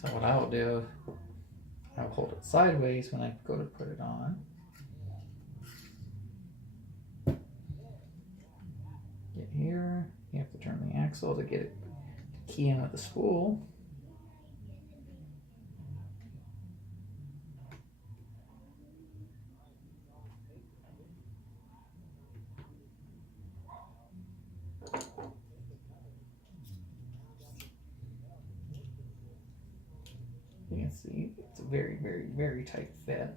So what I'll do, I'll hold it sideways when I go to put it on. Get here, you have to turn the axle to get it to key in with the spool. You can see it's a very, very, very tight fit.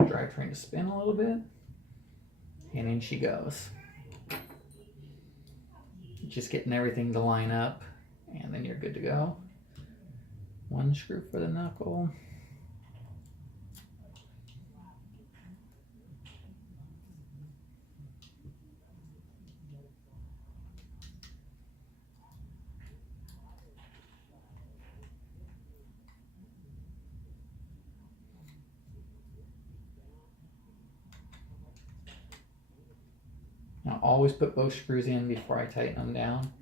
Drivetrain to spin a little bit, and in she goes. Just getting everything to line up, and then you're good to go. One screw for the knuckle. Now always put both screws in before I tighten them down,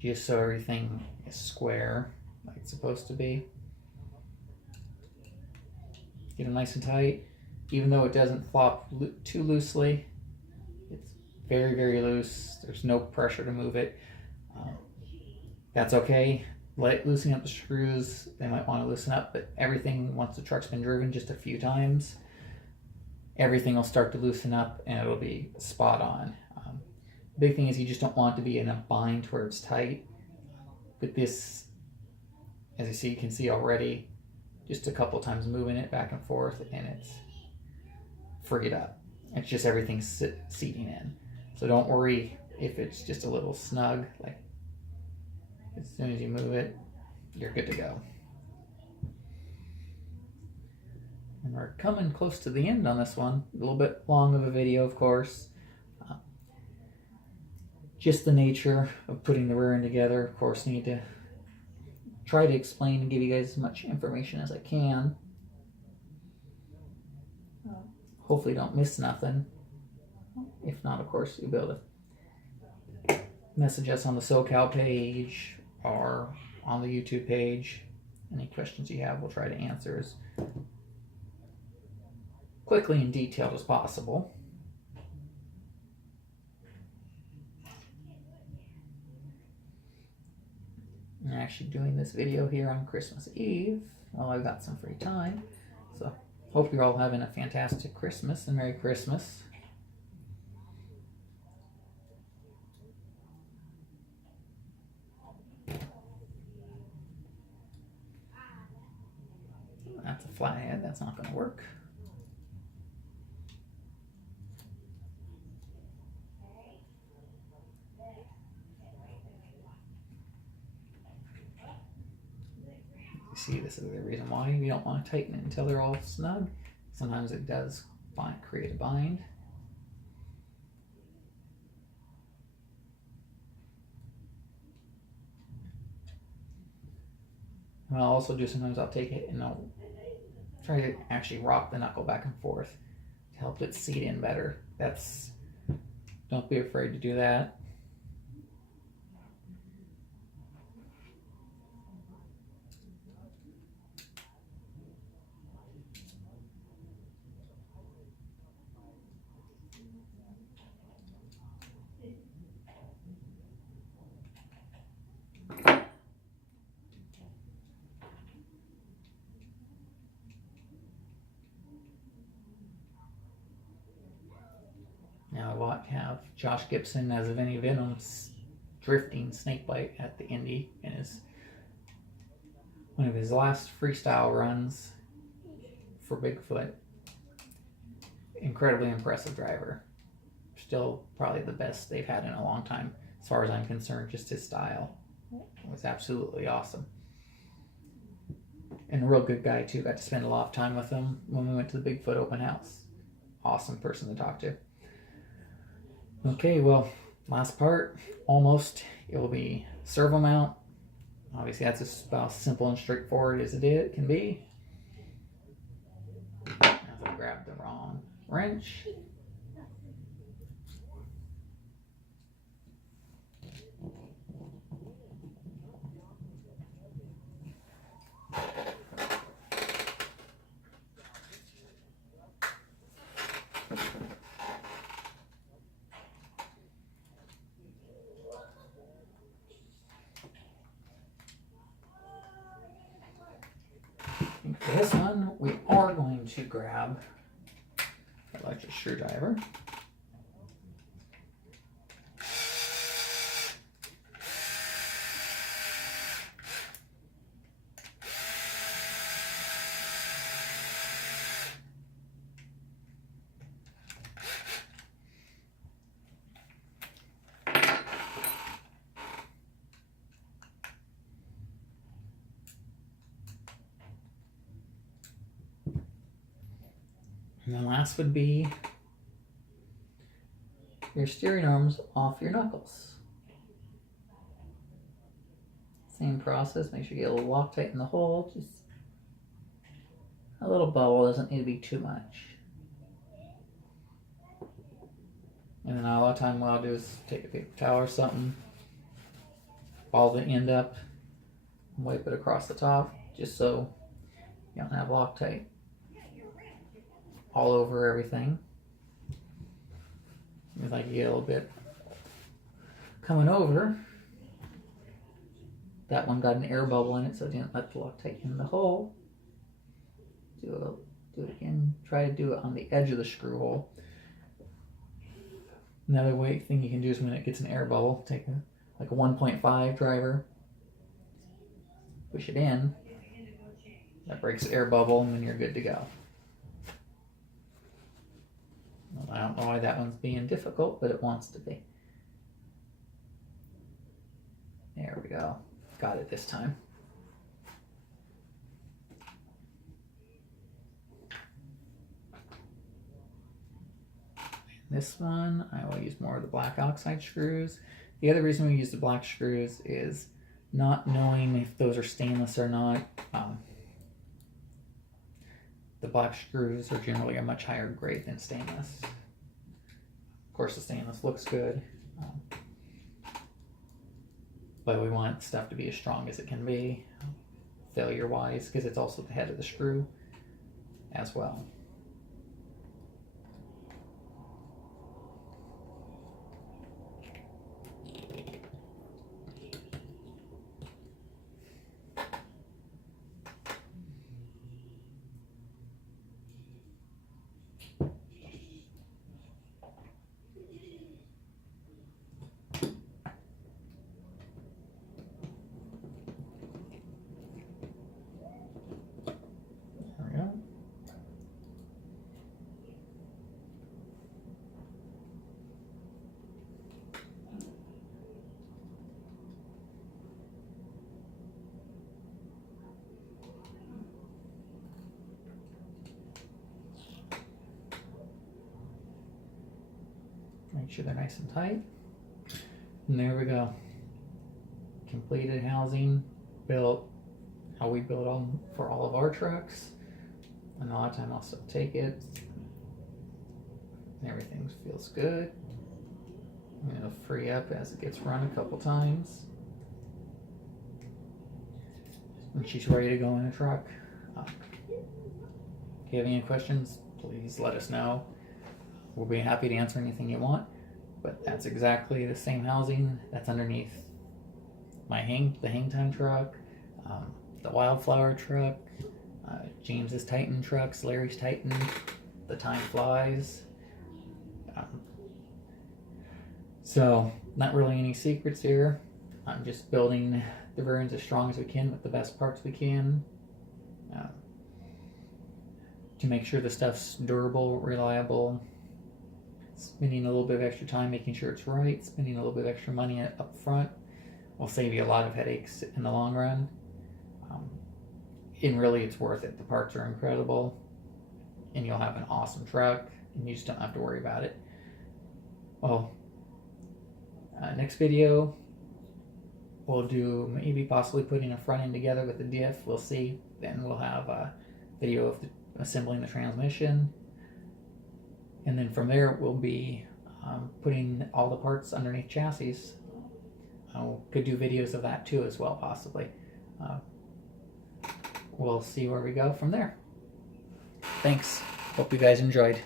just so everything is square like it's supposed to be. Get them nice and tight. Even though it doesn't flop too loosely, it's very, very loose. There's no pressure to move it. That's okay. Loosening up the screws, they might want to loosen up, but everything, once the truck's been driven just a few times, everything will start to loosen up and it'll be spot on. Big thing is you just don't want it to be in a bind where it's tight. But this, as you see, you can see already, just a couple times moving it back and forth and it's freed up. It's just everything seating in. So don't worry if it's just a little snug. Like, as soon as you move it, you're good to go. And we're coming close to the end on this one. A little bit long of a video, of course. Just the nature of putting the rear end together. Of course, need to try to explain and give you guys as much information as I can. Hopefully don't miss nothing. If not, of course, you'll be able to message us on the SoCal page or on the YouTube page. Any questions you have, we'll try to answer as quickly and detailed as possible. I'm actually doing this video here on Christmas Eve while I've got some free time. So hope you're all having a fantastic Christmas and Merry Christmas. That's a flathead, that's not going to work. See, this is the reason why you don't want to tighten it until they're all snug. Sometimes it does create a bind. And I'll also do, sometimes I'll take it and I'll try to actually rock the knuckle back and forth to help it seat in better. Don't be afraid to do that. Now I have Josh Gibson as a Vinnie Venom's drifting snakebite at the Indy in one of his last freestyle runs for Bigfoot. Incredibly impressive driver. Still probably the best they've had in a long time as far as I'm concerned. Just his style was absolutely awesome. And a real good guy too. Got to spend a lot of time with him when we went to the Bigfoot open house. awesome person to talk to. Okay, well, last part, almost, it will be servo mount. Obviously, that's about as simple and straightforward as it can be. As I grab the wrong wrench. For this one, we are going to grab an electric screwdriver. And then last would be your steering arms off your knuckles. Same process, make sure you get a little Loctite in the hole, just a little bubble, doesn't need to be too much. And then a lot of time what I'll do is take a paper towel or something, ball the end up, and wipe it across the top, just so you don't have Loctite all over everything. If I get a little bit coming over, that one got an air bubble in it, so it didn't let the Loctite in the hole. Do it again. Try to do it on the edge of the screw hole. Another thing you can do is when it gets an air bubble, take like a 1.5 driver, push it in. That breaks the air bubble, and then you're good to go. Well, I don't know why that one's being difficult, but it wants to be. There we go. Got it this time. This one, I will use more of the black oxide screws. The other reason we use the black screws is not knowing if those are stainless or not. The black screws are generally a much higher grade than stainless. Of course, the stainless looks good, but we want stuff to be as strong as it can be, failure-wise, because it's also the head of the screw as well. Make sure they're nice and tight. And there we go. Completed housing, built how we build them for all of our trucks. And a lot of time I'll still take it. And everything feels good. And it'll free up as it gets run a couple times. And she's ready to go in a truck. If you have any questions, please let us know. We'll be happy to answer anything you want. But that's exactly the same housing that's underneath my the hang time truck, the wildflower truck, James's Titan trucks, Larry's Titan, the Time Flies. So not really any secrets here. I'm just building the variants as strong as we can with the best parts we can, to make sure the stuff's durable, reliable. Spending a little bit of extra time making sure it's right, spending a little bit of extra money up front will save you a lot of headaches in the long run. And really it's worth it. The parts are incredible. and you'll have an awesome truck, and you just don't have to worry about it. Well, next video, we'll do maybe possibly putting a front end together with the diff. We'll see. Then we'll have a video of assembling the transmission. And then from there, we'll be putting all the parts underneath chassis. Could do videos of that too as well, possibly. We'll see where we go from there. Thanks. Hope you guys enjoyed.